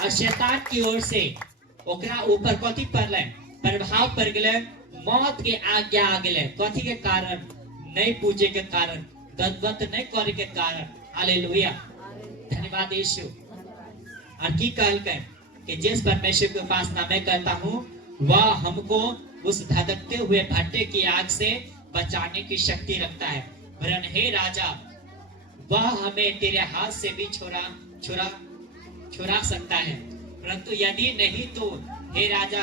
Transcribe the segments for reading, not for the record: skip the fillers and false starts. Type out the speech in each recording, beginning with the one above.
और शैतान की ओर से ओकरा ऊपर कथी पड़ले, प्रभाव पड़ गए, मौत के आज्ञा आ गए। कथी के कारण? नहीं पूजे के कारण, दंडवत नहीं करे के कारण। हालेलुया, धन्यवाद यीशु। और की कहलकै कि जिस परमेश्वर की उपासना मैं करता हूँ वह हमको उस धधकते हुए भट्टे की आग से बचाने की शक्ति रखता है। वरन हे राजा, वह हमें तेरे हाथ से भी छुड़ा सकता है। परंतु यदि नहीं तो हे राजा,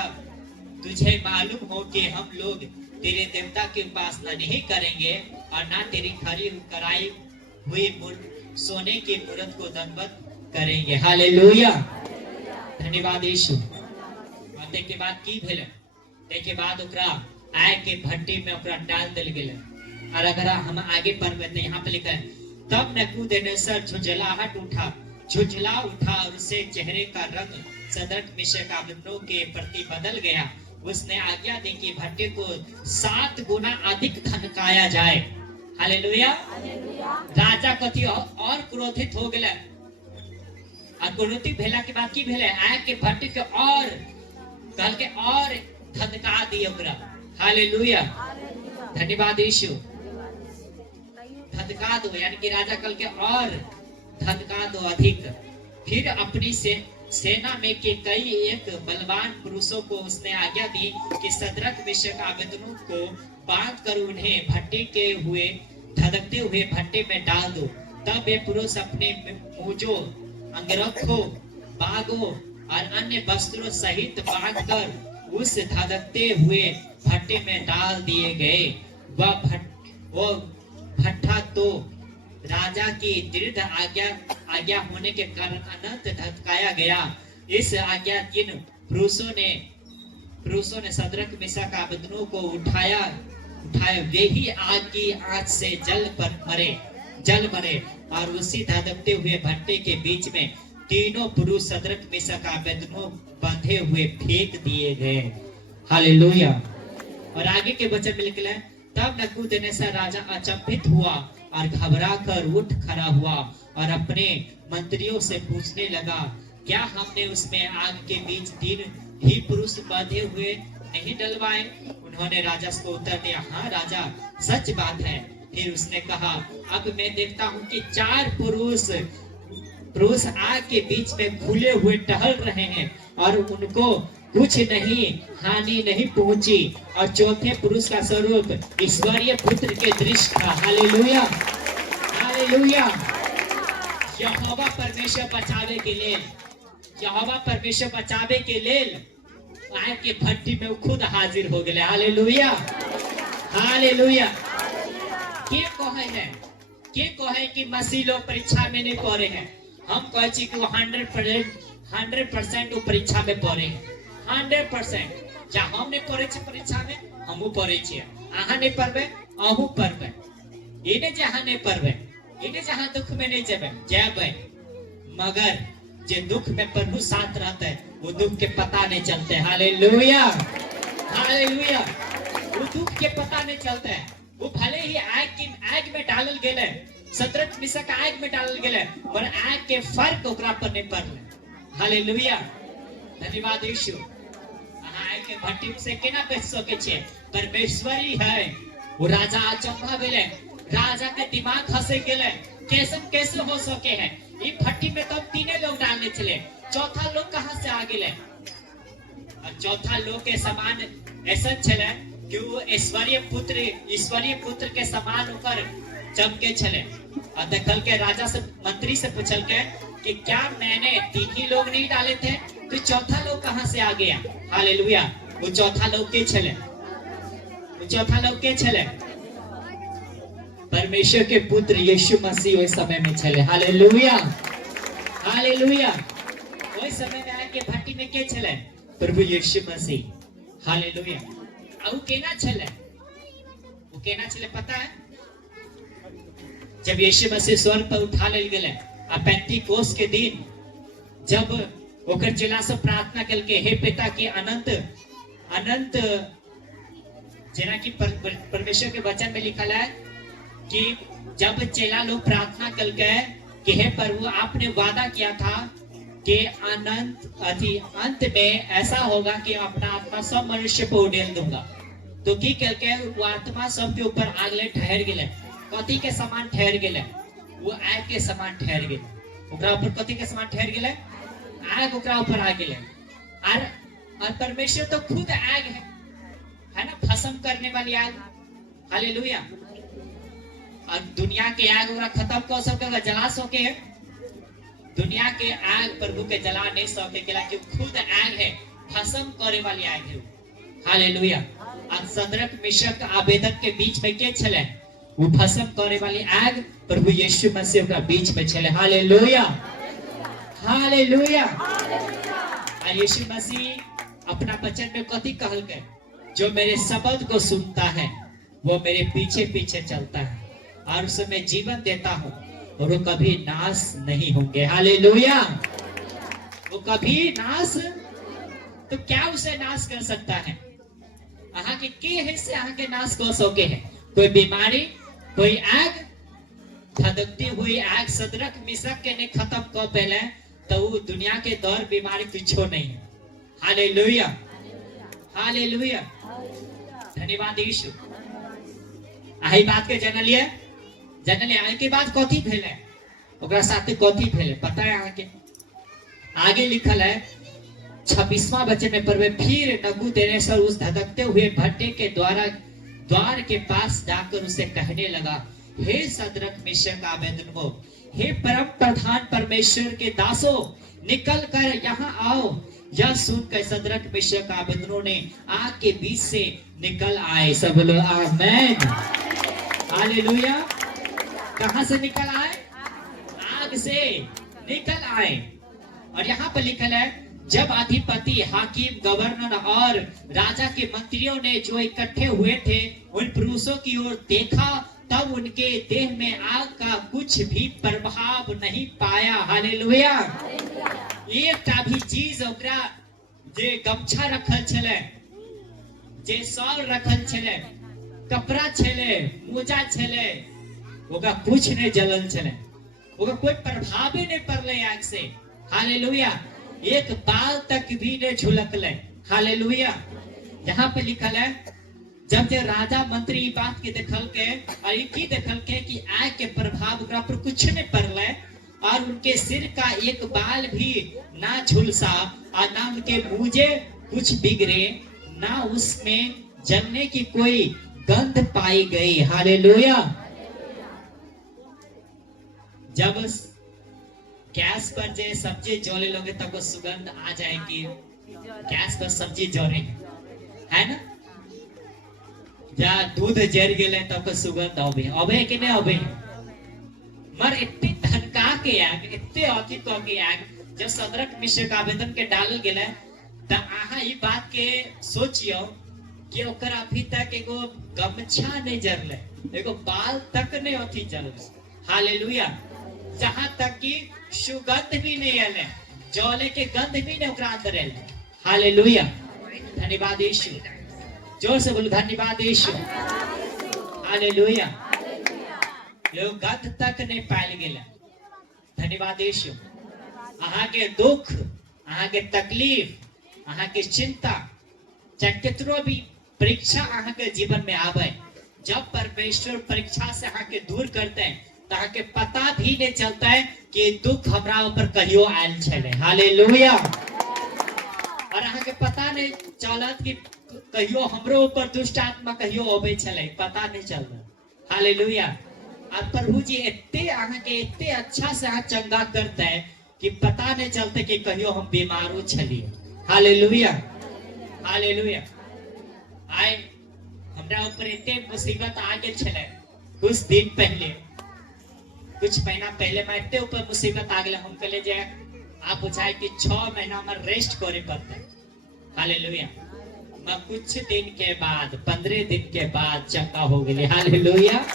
तुझे मालूम हो कि हम लोग तेरे देवता की उपासना नहीं करेंगे और ना तेरी खरी कराई हुई सोने की मूर्त को दंडवत करेंगे। हालेलुया, धन्यवाद यीशु। बातें के बाद की भेल, के बाद ओकरा आग के भट्टी में ओकरा डाल दिल गेल। और अगर हम आगे पढ़बे तो यहाँ पे लिखा है, तब नबूकदनेस्सर झुंझलाहट झुंझला उठा और उससे चेहरे का रंग सदरक मिशक अबेदनगो के प्रति बदल गया। उसने आज्ञा दी कि भट्टे को 7 गुना अधिक धनकाया जाए। हालेलुया, राजा कथी और क्रोधित हो गए। और क्रोधित भेला के बाद की भेले, आग के भट्टी के और कल के और धनका दिए ओकरा। हालेलुया, धन्यवाद यीशु। धनका दो, यानी कि राजा कल के और धनका दो अधिक। फिर अपनी सेना में के कई एक बलवान पुरुषों को उसने आज्ञा दी कि सदरक मिशक अबेदनगो को बांध कर उन्हें भट्टे के हुए धधकते हुए भट्टे में डाल दो। तब वे पुरुष अपने मूजों, अंगरखों, बागों और अन्य वस्त्रों सहित बांध कर उस धधकते हुए भट्टे में डाल दिए गए। वो भट्टा तो राजा की दृढ़ आज्ञा होने के कारण अनंत धधकाया गया। इस आज्ञा जिन पुरुषों ने सदरक मिशक अबेदनगो को उठाया वे ही आग की आंच से जल मरे और उसी धधकते हुए भट्टे के बीच में तीनों पुरुष सदरक मिशक अबेदनगो बंधे हुए फेंक दिए गए। हालेलुया। और आगे के वचन में लिखा है, तब नबूकदनेस्सर राजा अचंभित हुआ और घबरा कर उठ खड़ा हुआ और अपने मंत्रियों से पूछने लगा, क्या हमने उसमें आग के बीच 3 ही पुरुष बांधे हुए नहीं डलवाए? उन्होंने राजा को उत्तर दिया, हाँ राजा, सच बात है। फिर उसने कहा, अब मैं देखता हूँ कि 4 पुरुष आग के बीच में खुले हुए टहल रहे हैं और उनको कुछ हानि नहीं पहुंची। और चौथे पुरुष का स्वरूप ईश्वरीय पुत्र के दृश्य था। Hallelujah, hallelujah. यहोवा परमेश्वर बचावे के लेल आग के भट्टी में खुद हाजिर हो गए। Hallelujah, hallelujah. के कहे कि मसीह लोग परीक्षा में नहीं पढ़े हैं। हम कहे कि वो 100% वो परीक्षा में पढ़े हैं। 100% जहाँ हम नहीं पढ़े परीक्षा में, हमू पढ़े छे। अहाँ नहीं पढ़बे, अहू पढ़बे। इने जहाँ नहीं पढ़बे, इने जहाँ दुख में नहीं जेबे, मगर जे दुख में प्रभु साथ रहता है वो दुख के पता नहीं चलते। Hallelujah, hallelujah. वो दुख के पता नहीं चलता है। वो भले ही आग में डालल गेले, सदरक मिशक आग में डालल गेले, और आग के फर्क ओकरा पर नहीं पड़ले। हालेलुया, धन्यवाद यीशु। आग के भट्टी से केना बच सके छे? परमेश्वरी है। वो राजा अचंभा भेले, राजा के दिमाग खसे गेले, कैसे हो सके है? ये भट्टी में तो 3 लोग डालने चले, चौथा लोग कहाँ से आ गेले? और चौथा लोग के समान ऐसा चले कि वो ईश्वरीय पुत्र के समान होकर चमके चले। और देखल के राजा से, मंत्री से पूछल के कि क्या मैंने 3 ही लोग नहीं डाले थे, तो चौथा लोग कहाँ से आ गया? हालेलुया। वो चौथा लोग के चले परमेश्वर के पुत्र यीशु मसीह उस समय में चले। Hallelujah, hallelujah. उस समय में आके भट्टी में के चले? प्रभु यीशु मसीह। हालेलुया। अब केना चले पता है? जब यीशु मसीह स्वर्ग पर उठा ले गेले, आ पेंतीकोस्त के दिन जब ओकर चेला सब प्रार्थना करके, हे पिता की अनंत जेना कि परमेश्वर के वचन में लिखा है कि जब चेला लोग प्रार्थना करके कि हे प्रभु, आपने वादा किया था कि अंत में ऐसा होगा कि अपना आत्मा सब मनुष्य को उड़ेल दूंगा। तो की करके वो आत्मा सबके ऊपर आगले ठहर गेले, कथी के समान ठहर गेले, वो आग के समान ठहर गेले। ओकरा ऊपर कथी के समान ठहर गेले, आग ओकरा ऊपर आ गेले। और परमेश्वर तो खुद आग है ना, भस्म करने वाली आग। हालेलुया। और दुनिया के आग ओकरा खत्म कर सकेगा, जला सके। दुनिया के आग प्रभु के जला नहीं सकेगा, कि खुद आग है, भस्म करे वाली आग है। हालेलुया। और सदरक मिशक आवेदक के बीच में के चले, वो भस्म करे वाली आग प्रभु यीशु मसीह का बीच में चले। Hallelujah, hallelujah. और यीशु मसीह अपना वचन में कथी कहल के, जो मेरे शब्द को सुनता है वो मेरे पीछे पीछे चलता है और उसे मैं जीवन देता हूँ और वो कभी नाश नहीं होंगे। हालेलुया। वो कभी नाश, तो क्या उसे नाश कर सकता है? अहाँ के हिस्से अहाँ के नाश कर सके है? कोई बीमारी, कोई आग, धधकती हुई आग सदरक मिशक के ने खत्म कर पहले, तो वो दुनिया के दौर बीमारी कुछ नहीं है। Hallelujah, hallelujah. धन्यवाद यीशु। आही बात के जनलिए आगे की बात कथी भेले, ओकरा साथे कथी भेले पता है? आगे आगे लिखल है 26वां वचन में पढ़े, फिर नबूकदनेस्सर उस धधकते हुए भट्टे के द्वार के पास जाकर उसे कहने लगा, हे सदरक मिशक आबेदनगो, हे परम प्रधान परमेश्वर के दासों, निकल कर यहाँ आओ। यह सुनकर सदरक मिशक आबेदनगो ने आग के बीच से निकल आए। सब लोग आमीन, हालेलुया। कहां से निकल आए? आग से निकल आए। और यहाँ पर लिखल है, जब अधिपति, हाकिम, गवर्नर और राजा के मंत्रियों ने जो इकट्ठे हुए थे उन पुरुषों की ओर देखा, तब उनके देह में आग का कुछ भी प्रभाव नहीं पाया। हालेलुया। एक भी चीज ओकरा जे गमछा रखल छले, जे शॉल रखल छले, कपड़ा छले, मोजा छले, ओका कुछ नहीं जलल छले, ओका कोई प्रभाव ही नहीं पड़ले आग से। हालेलुया। एक बाल तक भी नहीं झुलकले। हालेलुया। यहाँ पे लिखल है, जब जे राजा मंत्री बात के देखल के और की देखल के कि आग के प्रभाव ओकरा पर कुछ नहीं पड़ले और उनके सिर का एक बाल भी ना झुलसा और ना उनके मूजे कुछ बिगड़े, ना उसमें जलने की कोई गंध पाई गई। हालेलुया। जब गैस पर जे सब्जी जोले लोगे तब वो सुगंध आ जाएगी। गैस पर सब्जी जोरे है ना, जा दूध जर गेले तब सुगंध अबे कि नहीं अबे? मर इतने धनका के आग, इतने अति तो के आग जब सदरक मिशक आवेदन के डालल गेले, त आहा ई बात के सोचियो कि ओकर अभी तक एगो गमछा नहीं जरले, एगो बाल तक नहीं अथी जरले। हालेलुया। जहां तक कि सुगंध भी नहीं आले, जौले के गंध भी नहीं ओकरा अंदर आले। हालेलुया। धन्यवाद यीशु। जोर से बोलो धन्यवाद यीशु। हालेलुया। यो गंध तक नहीं पायल गेले। धन्यवाद यीशु। अहाँ के दुख, अहाँ के तकलीफ, अहाँ के चिंता, चाहे कितनो भी परीक्षा अहाँ के जीवन में आवे, जब परमेश्वर परीक्षा से अहाँ के दूर करते हैं तो अहाँ के पता भी नहीं चलता है कि दुख हमरा ऊपर कहियो आयल छले। हालेलुया। और अहाँ के पता नहीं चलत कि कहियो हमरो ऊपर दुष्ट आत्मा कहियो आवे छले, पता नहीं चलता। हालेलुया। और प्रभु जी इतने अहाँ के इतने अच्छा से अहाँ चंगा करते हैं कि पता नहीं चलते कि कहियो हम बीमारो छलिए। Hallelujah, hallelujah. आए हमरा ऊपर इतने मुसीबत आ गए छले कुछ दिन पहले, कुछ महीना पहले मैं इतने ऊपर मुसीबत आ गए, हम कहले जे आप बुझाए कि 6 महीना में रेस्ट करे पड़ते। हालेलुया। मैं कुछ दिन के बाद 15 दिन के बाद चंगा हो गए। Hallelujah,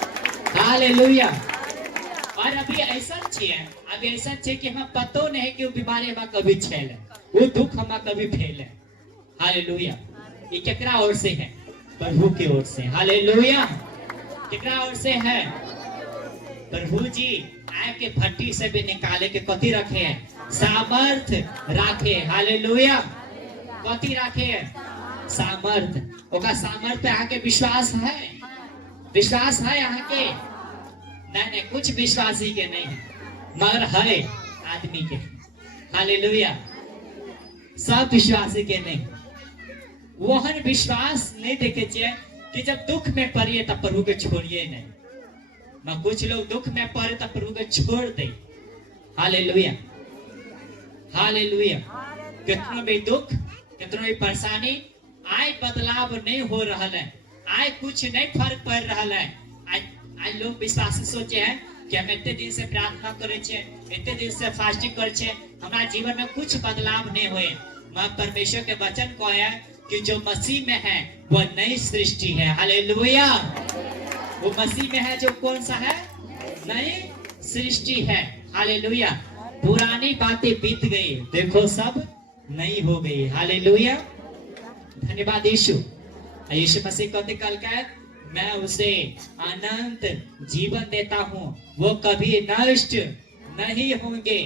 hallelujah. और अभी ऐसा छे कि हम पतो नहीं कि वो बीमारी हम कभी छेले, वो दुख हम कभी फैले। हालेलुया। ये केकरा ओर से है? प्रभु की ओर से। हालेलुया। केकरा ओर से है? प्रभु जी आग के भट्टी से भी निकाले के कथी रखे हैं? सामर्थ राखे। हालेलुया। कथी राखे? सामर्थ। ओका सामर्थ पे यहाँ के विश्वास है? विश्वास है यहाँ के? नहीं नहीं, कुछ विश्वासी के नहीं है, मगर है आदमी के। हालेलुया। सब विश्वासी के नहीं। वहन विश्वास नहीं देखे छे कि जब दुख में पड़िए तब प्रभु के छोड़िए नहीं। ना कुछ लोग दुख में पड़े तब प्रभु के छोड़ दे। हालेलुया। हालेलुया। कितना भी दुख, कितना भी परेशानी आए, बदलाव नहीं हो रहा है, आए कुछ नहीं फर्क पड़ रहा है। आज लोग विश्वासी सोचे हैं कि हम इतने दिन से प्रार्थना करे छे, इतने दिन से फास्टिंग करे छे, हमारा जीवन में कुछ बदलाव नहीं हुए। मैं परमेश्वर के वचन को है कि जो मसीह में है वो नई सृष्टि है। हालेलुया। वो मसीह में है जो कौन सा है? नई सृष्टि है। हालेलुया। पुरानी बातें बीत गई, देखो सब नई हो गई। हालेलुया। धन्यवाद यीशु। यीशु मसीह कहते कल का, मैं उसे अनंत जीवन देता हूँ, वो कभी नष्ट नहीं होंगे,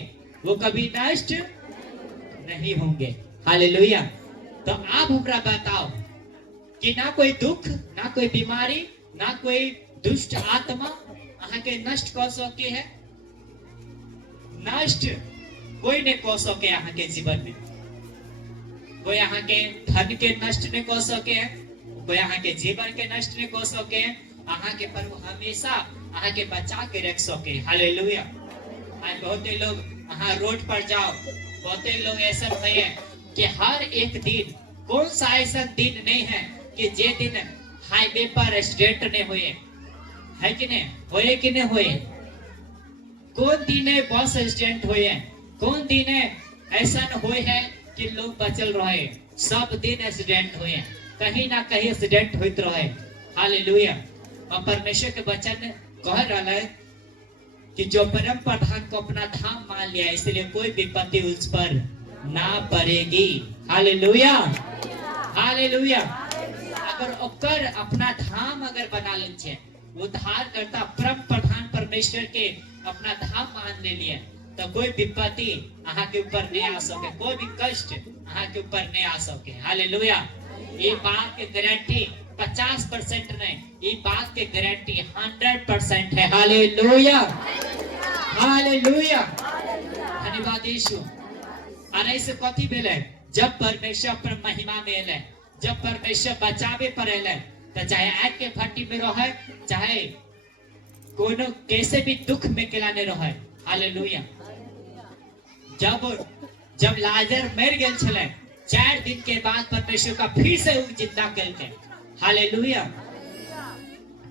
वो कभी नष्ट नहीं होंगे। हालेलुया। तो आप हमरा बताओ कि ना कोई दुख, ना कोई बीमारी, ना कोई दुष्ट आत्मा अहाँ के नष्ट कर सके है? नष्ट कोई नहीं कर सके अहाँ के जीवन में। कोई अहाँ के धन के नष्ट नहीं कर सके है, कोई अहाँ के जीवन के नष्ट नहीं कर सके है। अहाँ के प्रभु हमेशा अहाँ के बचा के रख सके। हालेलुया। आज बहुत लोग अहाँ रोड पर जाओ, बहुत लोग ऐसा है कि हर एक दिन, कौन सा ऐसा दिन नहीं है कि जे दिन हाईवे पर एक्सीडेंट नहीं हुए है कि नहीं होए? कि नहीं होए? कौन दिन है बस एक्सीडेंट हुए? कौन दिन है ऐसा हुए है कि लोग बचल रहे? सब दिन एक्सीडेंट हुए, कहीं ना कहीं एक्सीडेंट होते रहे। हालेलुया। और परमेश्वर के वचन कह रहा है कि जो परम प्रधान को अपना धाम मान लिया, इसलिए कोई विपत्ति उस पर ना पड़ेगी। हालेलुया। हालेलुया। अगर ओकर अपना धाम अगर बना ले छे, उद्धार करता परम प्रधान परमेश्वर के अपना धाम मान ले लिया, तो कोई विपत्ति अहाँ के ऊपर नहीं आ सके, कोई भी कष्ट अहाँ के ऊपर नहीं आ सके। हालेलुया। ये बात की गारंटी 50% नहीं, ये बात की गारंटी 100% है। हालेलुया। हालेलुया। धन्यवाद यीशु। और ऐसे कथी भेले? जब परमेश्वर पर महिमा में एले, जब परमेश्वर बचावे पर एले, तो चाहे आग के भट्टी में रहे, चाहे कोनो कैसे भी दुख में केलाने रहे। हालेलुया। जब लाजर मर गेल छले, 4 दिन के बाद परमेश्वर का फिर से जिंदा करके। हालेलुया।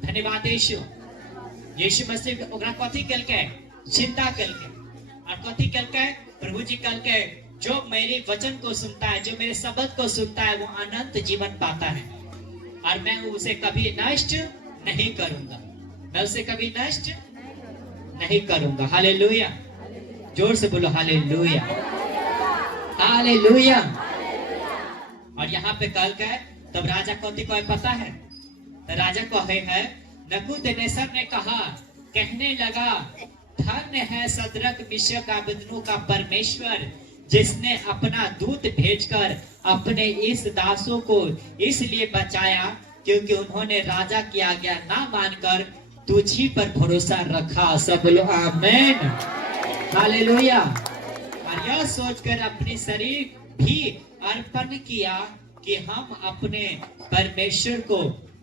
धन्यवाद यीशु। यीशु मसीह ओकरा कथी केलके? जिंदा केलके। और कथी केलके? प्रभु जी केलके, जो मेरे वचन को सुनता है, जो मेरे शब्द को सुनता है, वो अनंत जीवन पाता है, और मैं उसे कभी नष्ट नहीं करूंगा। मैं उसे कभी नष्ट नहीं करूंगा। हालेलुया। जोर से बोलो हालेलुया। हालेलुया। और यहाँ पे कल का है, तब राजा कथी को पता है? तो राजा को है नबूकदनेस्सर ने कहा, कहने लगा, धन्य है सदरक मिशक अबेदनगो का परमेश्वर, जिसने अपना दूत भेजकर अपने इस दासों को इसलिए बचाया क्योंकि उन्होंने राजा की आज्ञा ना मानकर तुझी पर भरोसा रखा। सब बोलो आमीन। हालेलुया। और यह सोचकर अपने शरीर भी अर्पण किया कि हम अपने परमेश्वर को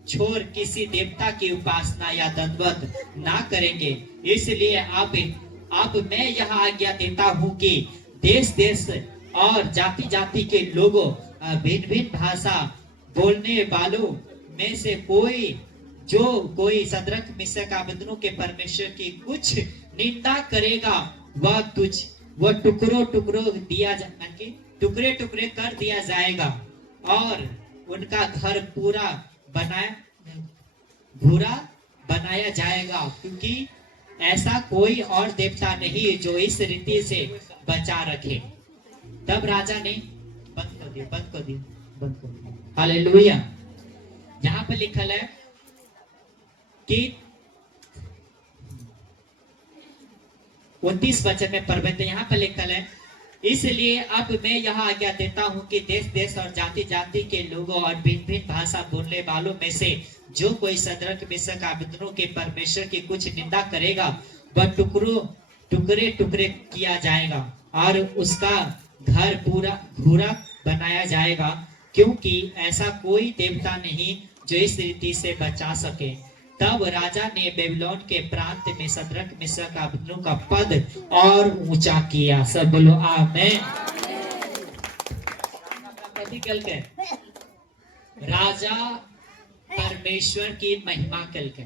छोड़ किसी देवता की उपासना या दंडवत ना करेंगे। इसलिए अब मैं यह आज्ञा देता हूँ कि देश देश और जाति जाति के लोगों, भिन्न भिन्न भाषा बोलने वालों में से कोई सदरक मिशक अबेदनगो के परमेश्वर की कुछ निंदा करेगा, वह टुकड़ों टुकड़े टुकड़े कर दिया जाएगा और उनका घर पूरा बनाया जाएगा, क्योंकि ऐसा कोई और देवता नहीं जो इस रीति से बचा रखे। तब राजा ने बंद कर दिया। हालेलुया। यहाँ पे लिखल है कि 29 वचन में पढ़ते, यहाँ पे लिखल है इसलिए अब मैं यह आज्ञा देता हूँ कि देश देश और जाति जाति के लोगों और भिन्न भिन्न भाषा बोलने वालों में से जो कोई सदरक मिशक आबेदनों के परमेश्वर की कुछ निंदा करेगा वह टुकड़े टुकड़े किया जाएगा और उसका घर पूरा भूरा बनाया जाएगा, क्योंकि ऐसा कोई देवता नहीं जो इस रीति से बचा सके। तब राजा ने बेबीलोन के प्रांत में सदरक मिशक आबेदनों का पद और ऊंचा किया। सब बोलो आमेन। राजा परमेश्वर की महिमा कल के,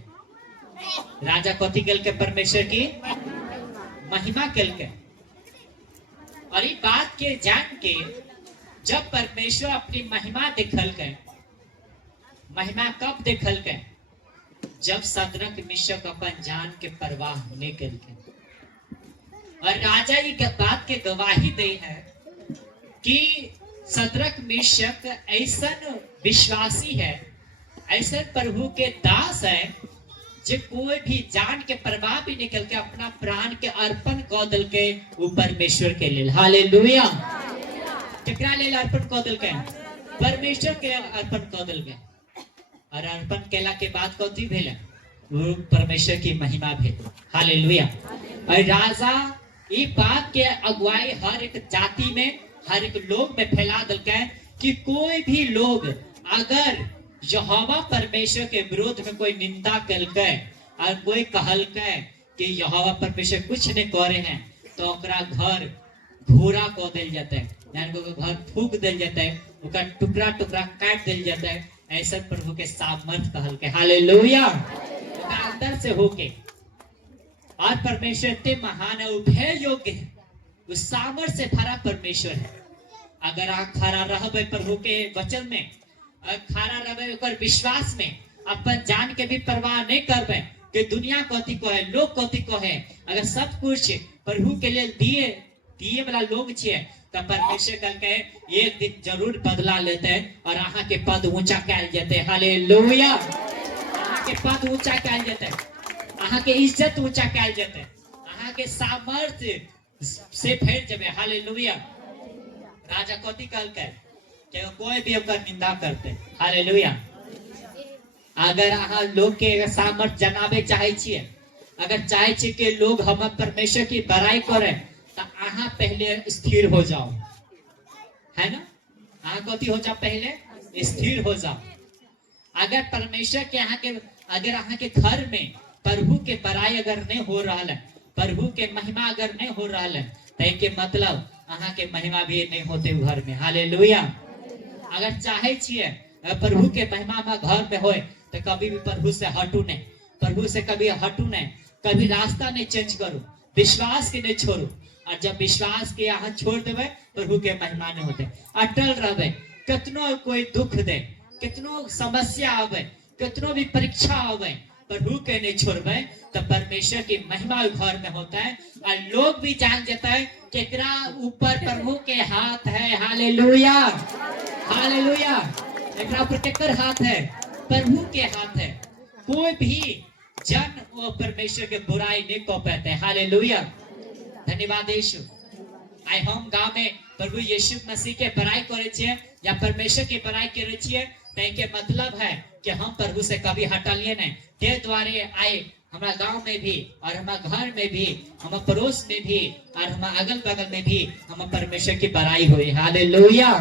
राजा कथी कल के? परमेश्वर की महिमा कल के। और ये बात के जान के जब परमेश्वर अपनी महिमा देखल के, महिमा कब देखल के? जब सदरक मिशक अपन जान के परवाह नहीं करके। और राजा ये बात के गवाही दे है कि सदरक मिशक ऐसा विश्वासी है, ऐसे प्रभु के दास है जो कोई भी जान के परवाह भी निकल के अपना प्राण के अर्पण कर दल के ऊपर परमेश्वर के लिए। हालेलुया। केकरा ले अर्पण कर दल के? परमेश्वर के अर्पण कर दल के। और अर्पण केला के बाद कथी भेल? वो परमेश्वर की महिमा भेल। हालेलुया। और राजा ये बात के अगुवाई हर एक जाति में, हर एक लोग में फैला दल के कि कोई भी लोग अगर यहोवा परमेश्वर के विरोध में कोई निंदा करके और कोई कहलके कि यहोवा परमेश्वर कुछ नहीं करे हैं, तो ओकरा घर भूरा को दिल जाता है, यानी घर फूक दिल जाता है, ओकरा टुकड़ा टुकड़ा काट दिल जाता है। ऐसा प्रभु के सामर्थ कहल के। हालेलुया। अंदर से होके और परमेश्वर इतने महान है, उभय योग्य है, उस सामर्थ से भरा परमेश्वर है। अगर आप खड़ा रहोगे प्रभु के वचन में, खड़ा रहे विश्वास में, अपन जान के भी परवाह नहीं करबे कि दुनिया कथी को है, लोग कथी को है, अगर सब कुछ प्रभु के लिए दिए वाला लोग छे तो परमेश्वर कल के एक दिन जरूर बदला लेते हैं और अहाँ के पद ऊंचा कैल जाते। हालेलुया। अहाँ के पद ऊंचा कैल जाते, अहाँ के इज्जत ऊंचा कैल जाते, अहाँ के सामर्थ्य से फैल जाबे। हालेलुया। राजा कथी कल के कोई भी ओकर निंदा करते। हालेलुया। अगर अहाँ लोग के सामर्थ जनाबे चाहे छिए, अगर चाहे छी कि लोग हम परमेश्वर की बड़ाई करे, तो अहाँ पहले स्थिर हो जाओ, है ना? अहाँ कथी हो जाओ? पहले स्थिर हो जाओ। अगर परमेश्वर के अगर अहाँ के घर में प्रभु के बड़ाई अगर नहीं हो रहा है, प्रभु के महिमा अगर नहीं हो रहा है, तो के मतलब अहाँ के महिमा भी नहीं होते घर में। हालेलुया। अगर चाहे छिए प्रभु के महिमा घर में होए, तो कभी भी प्रभु से हटू नहीं, प्रभु से कभी हटू नहीं, कभी रास्ता नहीं चेंज करो, विश्वास के नहीं छोड़ो। और जब विश्वास के यहाँ छोड़ देवे, प्रभु के महिमा नहीं होते। अटल रहे, कितनो कोई दुख दे, कितनो समस्या आवे, कितनो भी परीक्षा आवे, प्रभु के नहीं छोड़बे तो परमेश्वर की महिमा घर में होता है। और लोग भी जान जाता है केकरा ऊपर प्रभु के हाथ है। हालेलुया। हालेलुया। एकरा ऊपर केकर हाथ है? प्रभु के हाथ है। कोई भी जन वो परमेश्वर के बुराई नहीं कर पाते। हालेलुया। धन्यवाद यीशु। आई हम गांव में प्रभु यीशु मसीह के बड़ाई करे छिए या परमेश्वर की बड़ाई करे छिए, के मतलब है कि हम प्रभु से कभी हटलिए नहीं। ते द्वारे आए हमारा गांव में भी और हमारे घर में भी, हमारे पड़ोस में भी और हमारे अगल बगल में भी हम परमेश्वर की बड़ाई हुई। हालेलुया।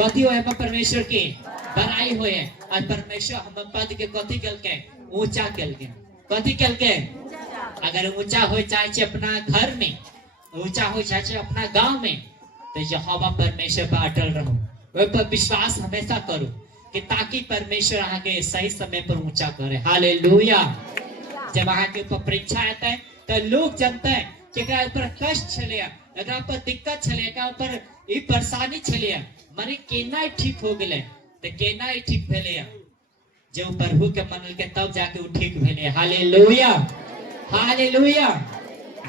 कथी हुए? परमेश्वर की बड़ाई हुए। और परमेश्वर हम पद के कथी कल के? ऊंचा कल के। कथी कल के? अगर ऊंचा हो चाहे अपना घर में, ऊंचा हो चाहे अपना गांव में, तो यहोवा परमेश्वर पर अटल रहो, वह पर विश्वास हमेशा करो कि ताकि परमेश्वर आगे सही समय पर ऊंचा करे। हालेलुया। जब आगे ऊपर परीक्षा आता है तो लोग जानते हैं कि एकरा ऊपर कष्ट छले, एकरा ऊपर दिक्कत छले, एकरा ऊपर ई परेशानी छले, माने केना ठीक हो गेले, तो केना ठीक भेले जो प्रभु के मनल के तब जाके वो ठीक भेले। हालेलुया। हालेलुया।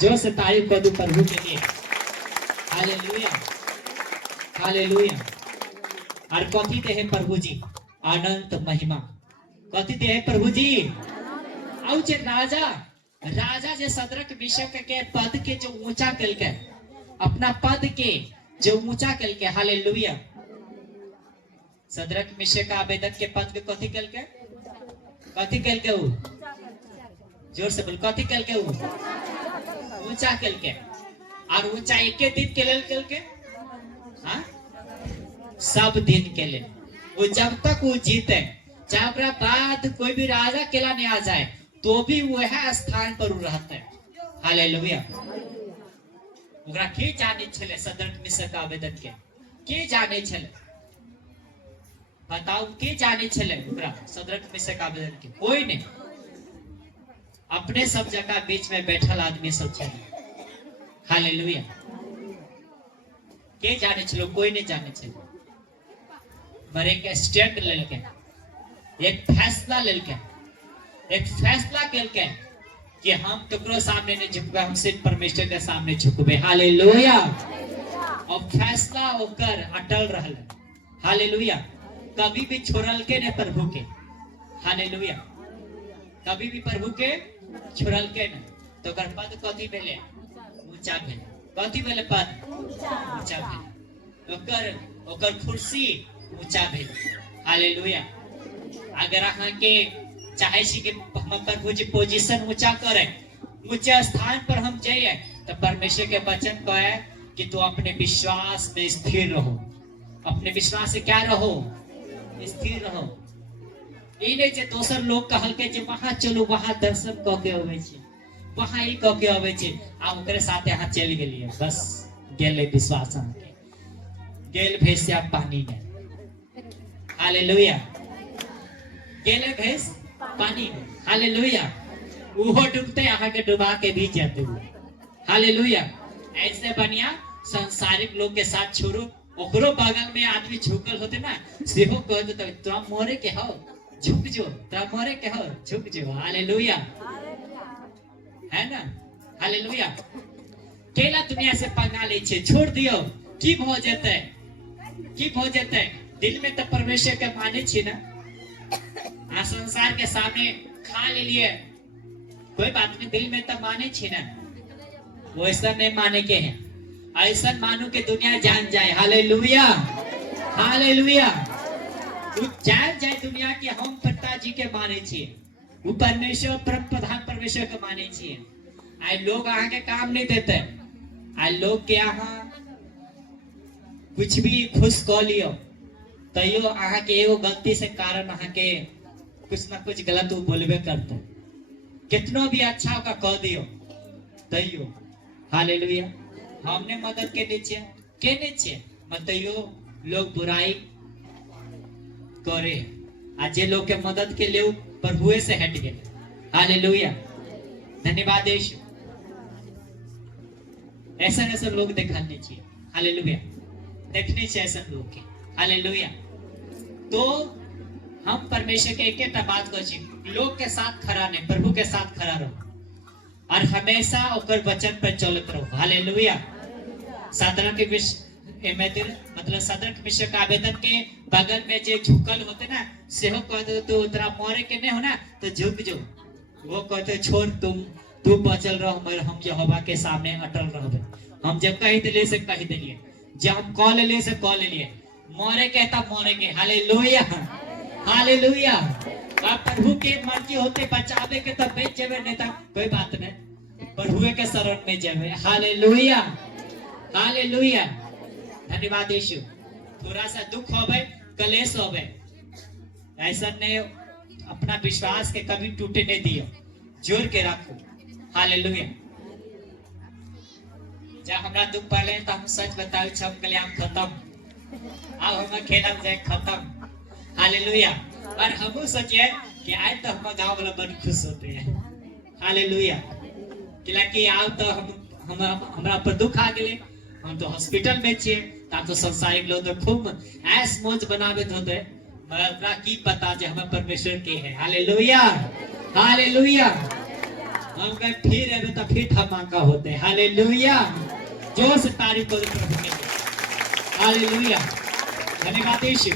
जो से तारीफ कर दूं प्रभु के लिए। हालेलुया। हालेलुया। और कथी दे है प्रभु जी? अनंत महिमा। कथी दे है प्रभु जी? औ जे राजा जे सदरक मिशक के पद के जो ऊंचा कल के, अपना पद के जो ऊंचा कल के, हालेलुया। सदरक मिशक का आवेदक के पद के कथी कल के, कथी कल के, जोर से बोल, कथी कल के, ऊंचा कल के। और ऊंचा एक दिन के लेल कल के, हाँ, सब दिन के लिए। वो जब तक वो जीते, जब बाद कोई भी राजा केला नहीं आ जाए, तो भी वह स्थान पर रहते हैं, हालेलुया। ओकरा के जाने छले सदरक मिशक का आवेदक के जाने छले, बताओ के जाने छले ओकरा सदरक मिशक का आवेदक के? कोई नहीं, अपने सब जगह बीच में बैठल आदमी सब छले, हालेलुया। के जाने छलो? कोई नहीं जाने छले। बड़े के स्टैंड लेलके, एक फैसला लेलके, एक फैसला केलके कि हम केकरो सामने नहीं झुकबे, हम सिर्फ परमेश्वर के सामने झुकबे, हालेलुया। और फैसला ओकर अटल रहल, हालेलुया। कभी भी छोड़ल के नहीं प्रभु के, हालेलुया। कभी भी प्रभु के छोड़ल के नहीं। तो ओकर पद कथी भेले? ऊंचा भेले। कथी भेले? पद ऊंचा भेले। ओकर कुर्सी ऊंचा भेले, हालेलुया। अगर अहाँ के चाहे छी कि हम प्रभु जी पोजीशन ऊंचा करे, ऊंचे स्थान पर हम जाइए, तो परमेश्वर के वचन कहे कि तू अपने विश्वास में स्थिर रहो। अपने विश्वास से क्या रहो? स्थिर रहो। ई नहीं जे दोसर लोग कहल के जे वहां चलो, वहां दर्शन क के आवे छी, वहां ई क के आवे छी, आ ओकरे साथे अहाँ चल गेलिए, बस गेले विश्वास के, गेल भैंसिया पानी में, हालेलुया। गेले भैंस पानी में, हालेलुया। उहो डूबते, अहाँ के डुबा के भी जाते हुए, हालेलुया। ऐसे बढ़िया संसारिक लोग के साथ छोड़ो। ओकरो बगल में आदमी झुकल होते ना, सेहो कह देते तुम मोरे के हो, झुक जो, तुम मोरे के हो, झुक जो, हालेलुया, है ना, हालेलुया। केला दुनिया से पंगा ले छे, छोड़ दियो, की हो जेते, की हो जेते। दिल में तो परमेश्वर के माने छी ना, आ संसार के सामने खा ले लिए, कोई बात नहीं, दिल में तो माने छी ना। वो ऐसा नहीं माने के हैं, ऐसा मानो कि दुनिया जान जाए, हालेलुया, हालेलुया। वो जान जाए दुनिया कि हम पिताजी के माने छिए, वो परमेश्वर परम प्रधान परमेश्वर के माने छिए। आई लोग आहाँ के काम नहीं देते, आई लोग के यहाँ कुछ भी खुश कह लियो, तैयो आहाँ के एगो गलती से कारण आहाँ के कुछ ना कुछ गलत वो बोलबे करते, कितना भी अच्छा का कह दियो तैयो, हालेलुया। हमने मदद के नीचे मतयो लोग बुराई करे, आज लोग के मदद के लिए प्रभुए से हट गए, हालेलुया। धन्यवाद यीशु। ऐसा ऐसा लोग दिखाने चाहिए, हालेलुया, देखने चाहिए ऐसा लोग के, हालेलुया। तो हम परमेश्वर के एक बात को, लोग के साथ खड़ा नहीं, प्रभु के साथ खड़ा रहो और हमेशा ओकर वचन पर चलत रहो, हालेलुया। सदरक मतलब सदरक मिशक का आवेदन के बगल में जो झुकल होते ना, सेहो कहते तो तेरा मोरे के नहीं हो ना, तो झुक जो। वो कहते छोड़, तू बचल रहो, हम यहोवा के सामने अटल रहबे। हम जब कही दिले से कही दिलिए, जब हम कॉल ले से कॉल लिए, मोरे कहता मोरे के, हालेलुया, हालेलुया। प्रभु के मर्जी होते बचावे के तब बेच जेबे, नहीं था कोई बात नहीं, प्रभु के शरण में जेबे, हालेलुया, हालेलुया। धन्यवाद यीशु। थोड़ा सा दुख होवे, कलेश होवे, ऐसा नहीं, अपना विश्वास के कभी टूटे नहीं दियो, जोड़ के रखो, हालेलुया। जब हमरा दुख पड़े तो हम सच बताओ छम कल्याण खत्म, अब हम खेलम जाए खत्म, हालेलुया। और हम सोचिए कि आज तो हम गांव वाला बड़ खुश होते हैं, हालेलुया। कि आओ तो हमरा पर दुख आ गए, हम तो हॉस्पिटल में छिए, ता तो संसारिक लोग तो खूब ऐस मौज बनावे होते, मगर की पता जे हम परमेश्वर के है, हालेलुया, हालेलुया। हम कहे फिर अबे तो फिर धमाका होते, हालेलुया। जोर से तारीफ करो प्रभु के, हालेलुया। धन्यवाद यीशु।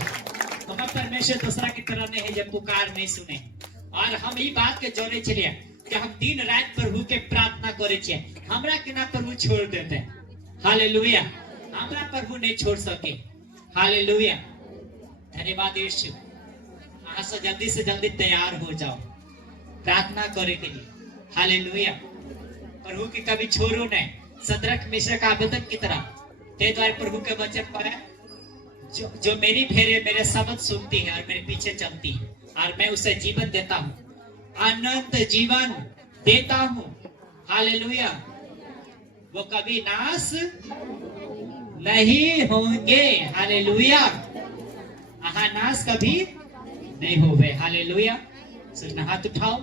हम परमेश्वर दूसरा की तरह नहीं है जब पुकार नहीं सुने, और हम ई बात के जोड़े चलिए कि हम दिन रात प्रभु के प्रार्थना करे छिए, हमरा के ना प्रभु छोड़ देते, हालेलुया। हमारा प्रभु नहीं छोड़ सके। हालेलुया। धन्यवाद यीशु। आज से जल्दी तैयार हो जाओ प्रार्थना करे के लिए। हालेलुया। प्रभु की कभी छोड़ो नहीं। सदरक मिशक आबेदक की तरह ते द्वारा प्रभु के वचन पर जो मेरी भेड़े मेरे शब्द सुनती है और मेरे पीछे चलती है और मैं उसे जीवन देता हूँ, अनंत जीवन देता हूँ। हालेलुया। वो कभी नाश नहीं होंगे। हालेलुया। नाश कभी नहीं होवे। हालेलुया। हाथ उठाओ।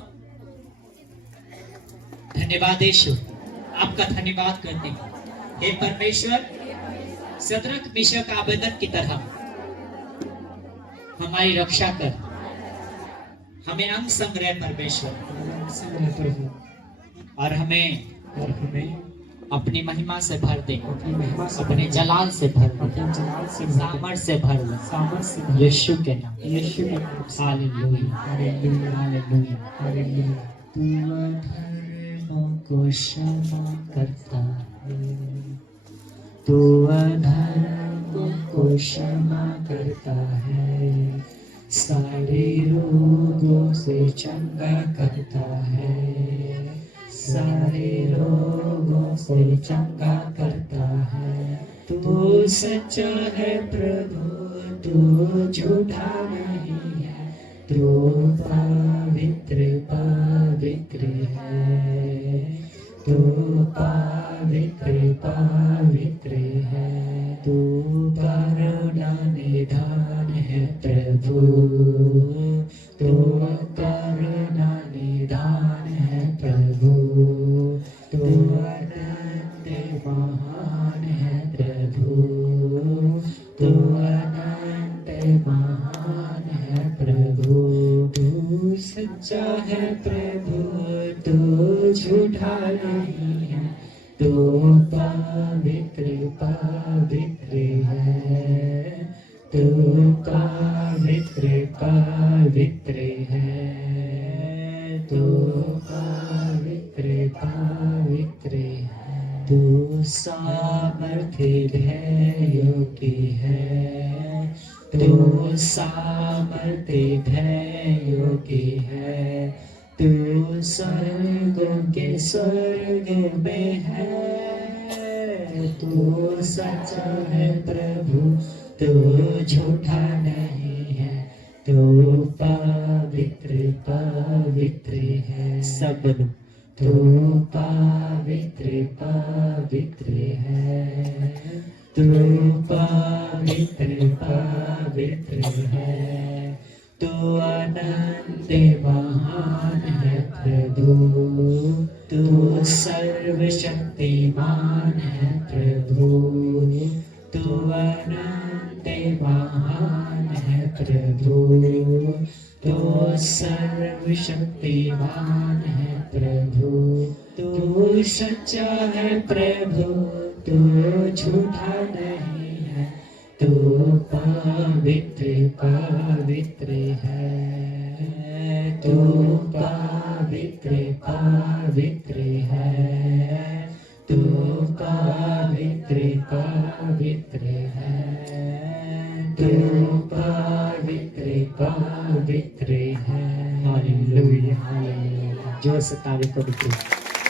धन्यवाद यीशु। आपका धन्यवाद करते हैं हे परमेश्वर। सदरक मिशक आबेदक की तरह हमारी रक्षा कर, हमें अंग संग्रह परमेश्वर और हमें अपनी महिमा से भर दे, अपने जलाल से भर दे, सामर्थ से भर दे यीशु के नाम। हालेलुया। हालेलुया। हालेलुया। तू अधर्मों को क्षमा करता है, तू अधर्मों को क्षमा करता है, सारे रोगों से चंगा करता है, सारे रोगों से चंगा करता है। तू सच्चा है प्रभु, तू झूठा नहीं है, तू पवित्र पवित्र है, तू पवित्र पवित्र है, तू करुणा निधान है प्रभु, तू करुणा निधान है प्रभु, तू अनंत महान है प्रभु, तू अनंत महान है प्रभु, तू सच्चा है प्रभु, तू झूठा नहीं है, तू पवित्र पवित्र है, तू पवित्र पवित्र है, तू पवित्र पवित्र है, तू सामर्थ्य योगी है, तू सामर्थ्य योगी है, तू स्वर्गों के स्वर्ग में है, तू सच्चा है प्रभु, तू झूठा नहीं है, तू पवित्र पवित्र है। सब लोग तू पवित्र पवित्र है, तू पवित्र पवित्र है, तू अनंत महान है प्रभु, तू सर्वशक्तिमान है प्रभु, तू अनंत महान है प्रभु, तू सर्वशक्तिमान है प्रभु, तू सच्चा है प्रभु, तू झूठा नहीं है, तू पवित्र पवित्र है, तू पवित्र पवित्र है, तू पवित्र पवित्र है, तू पवित्र पवित्र है। हालेलुया। हालेलुया। जोर से ताली को